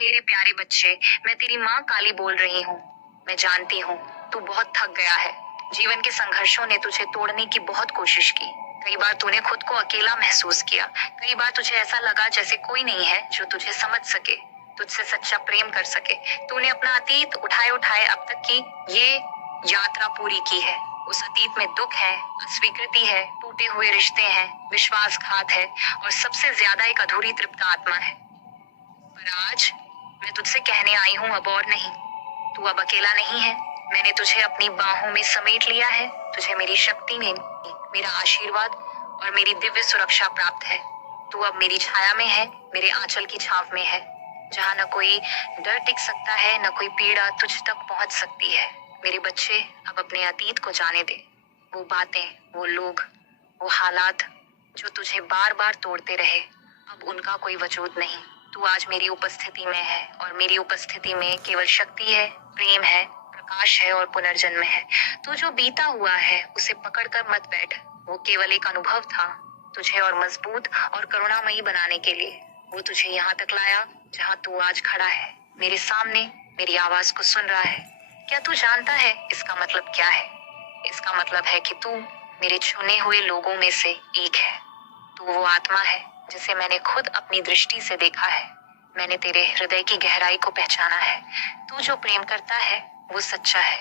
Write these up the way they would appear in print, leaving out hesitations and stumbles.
मेरे प्यारे बच्चे, मैं तेरी माँ काली बोल रही हूँ। मैं जानती हूँ तू बहुत थक गया है। जीवन के संघर्षों ने तुझे तोड़ने की बहुत कोशिश की। कई बार तूने खुद को अकेला महसूस किया। कई बार तुझे ऐसा लगा जैसे कोई नहीं है जो तुझे समझ सके, तुझसे सच्चा प्रेम कर सके। तूने अपना अतीत उठाए उठाए अब तक की ये यात्रा पूरी की है। उस अतीत में दुख है, अस्वीकृति है, टूटे हुए रिश्ते हैं, विश्वासघात है और सबसे ज्यादा एक अधूरी तृप्त आत्मा है। पर आज मैं तुझसे कहने आई हूँ अब और नहीं। तू अब अकेला नहीं है। मैंने तुझे अपनी बाहों में समेट लिया है। तुझे मेरी शक्ति में, मेरा आशीर्वाद और मेरी दिव्य सुरक्षा प्राप्त है। तू अब मेरी छाया में है, मेरे आंचल की छाव में है, जहाँ न कोई डर टिक सकता है, न कोई पीड़ा तुझ तक पहुंच सकती है। मेरे बच्चे, अब अपने अतीत को जाने दे। वो बातें, वो लोग, वो हालात जो तुझे बार बार तोड़ते रहे, अब उनका कोई वजूद नहीं। तू आज मेरी उपस्थिति में है और मेरी उपस्थिति में केवल शक्ति है, प्रेम है, प्रकाश है और पुनर्जन्म है। तू जो बीता हुआ है उसे पकड़कर मत बैठ। वो केवल एक अनुभव था, तुझे और मजबूत और करुणामयी बनाने के लिए। वो तुझे यहाँ तक लाया जहाँ तू आज खड़ा है, मेरे सामने, मेरी आवाज को सुन रहा है। क्या तू जानता है इसका मतलब क्या है? इसका मतलब है कि तू मेरे चुने हुए लोगों में से एक है। तू वो आत्मा है जिसे मैंने खुद अपनी दृष्टि से देखा है। मैंने तेरे हृदय की गहराई को पहचाना है। तू जो प्रेम करता है वो सच्चा है।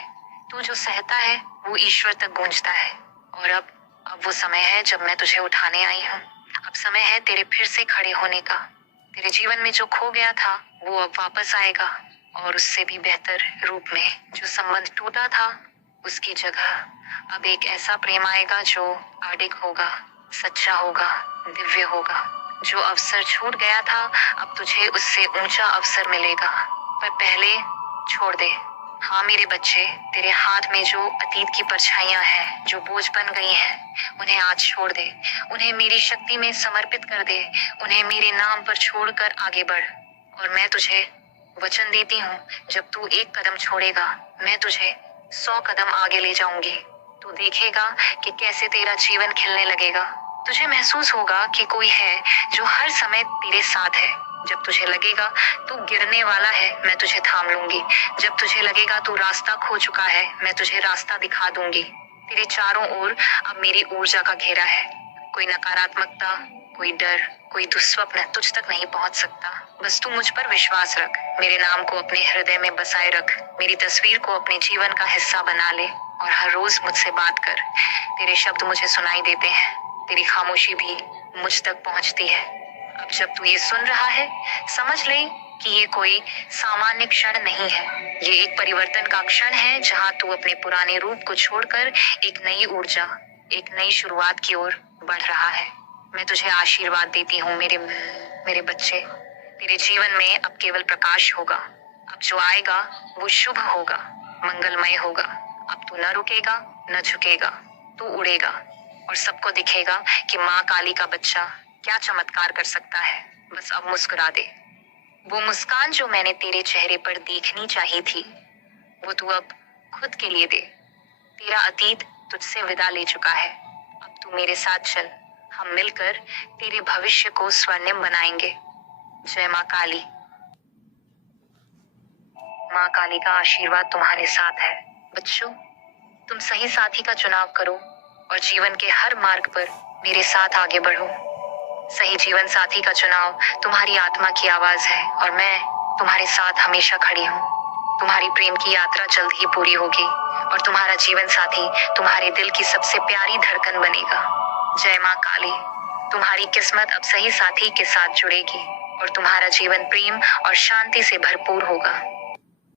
तू जो सहता है वो ईश्वर तक गूंजता है। और अब वो समय है जब मैं तुझे उठाने आई हूँ। अब समय है तेरे फिर से खड़े होने का। तेरे जीवन में जो खो गया था वो अब वापस आएगा, और उससे भी बेहतर रूप में। जो संबंध टूटा था उसकी जगह अब एक ऐसा प्रेम आएगा जो अडिग होगा, सच्चा होगा, दिव्य होगा। जो अवसर छूट गया था अब तुझे उससे ऊंचा अवसर मिलेगा। पर पहले छोड़ दे। हाँ मेरे बच्चे, तेरे हाथ में जो अतीत की परछाइयां हैं, जो बोझ बन गई हैं, उन्हें आज छोड़ दे। उन्हें मेरी शक्ति में समर्पित कर दे। उन्हें मेरे नाम पर छोड़कर आगे बढ़। और मैं तुझे वचन देती हूँ, जब तू एक कदम छोड़ेगा मैं तुझे 100 कदम आगे ले जाऊंगी। तू देखेगा कि कैसे तेरा जीवन खिलने लगेगा। तुझे महसूस होगा कि कोई है जो हर समय तेरे साथ है। जब तुझे लगेगा तू गिरने वाला है, मैं तुझे थाम लूंगी। जब तुझे लगेगा तू रास्ता खो चुका है, मैं तुझे रास्ता दिखा दूंगी। तेरे चारों ओर अब मेरी ऊर्जा का घेरा है। कोई नकारात्मकता, कोई डर, कोई दुस्वप्न तुझ तक नहीं पहुंच सकता। बस तू मुझ पर विश्वास रख। मेरे नाम को अपने हृदय में बसाए रख। मेरी तस्वीर को अपने जीवन का हिस्सा बना ले और हर रोज मुझसे बात कर। तेरे शब्द मुझे सुनाई देते हैं, तेरी खामोशी भी मुझ तक पहुंचती है। अब जब तू ये सुन रहा है, समझ ले कि ये कोई सामान्य क्षण नहीं है। ये एक परिवर्तन का क्षण है, जहाँ तू अपने पुराने रूप को छोड़कर एक नई ऊर्जा, एक नई शुरुआत की ओर बढ़ रहा है। मैं तुझे आशीर्वाद देती हूँ मेरे बच्चे। तेरे जीवन में अब केवल प्रकाश होगा। अब जो आएगा वो शुभ होगा, मंगलमय होगा। अब तू न रुकेगा, न झुकेगा, तू उड़ेगा और सबको दिखेगा कि माँ काली का बच्चा क्या चमत्कार कर सकता है। बस अब मुस्कुरा दे। वो मुस्कान जो मैंने तेरे चेहरे पर देखनी चाहिए थी, वो तू अब खुद के लिए दे। तेरा अतीत तुझसे विदा ले चुका है। अब तू मेरे साथ चल। हम मिलकर तेरे भविष्य को स्वर्णिम बनाएंगे। जय माँ काली। माँ काली का आशीर्वाद तुम्हारे साथ है। बच्चों, तुम सही साथी का चुनाव करो और जीवन के हर मार्ग पर मेरे साथ आगे बढ़ो। सही जीवन साथी का चुनाव तुम्हारी आत्मा की आवाज है और मैं तुम्हारे साथ हमेशा खड़ी हूँ। तुम्हारी प्रेम की यात्रा जल्द ही पूरी होगी और तुम्हारा जीवन साथी तुम्हारे दिल की सबसे प्यारी धड़कन बनेगा। जय माँ काली। तुम्हारी किस्मत अब सही साथी के साथ जुड़ेगी और तुम्हारा जीवन प्रेम और शांति से भरपूर होगा।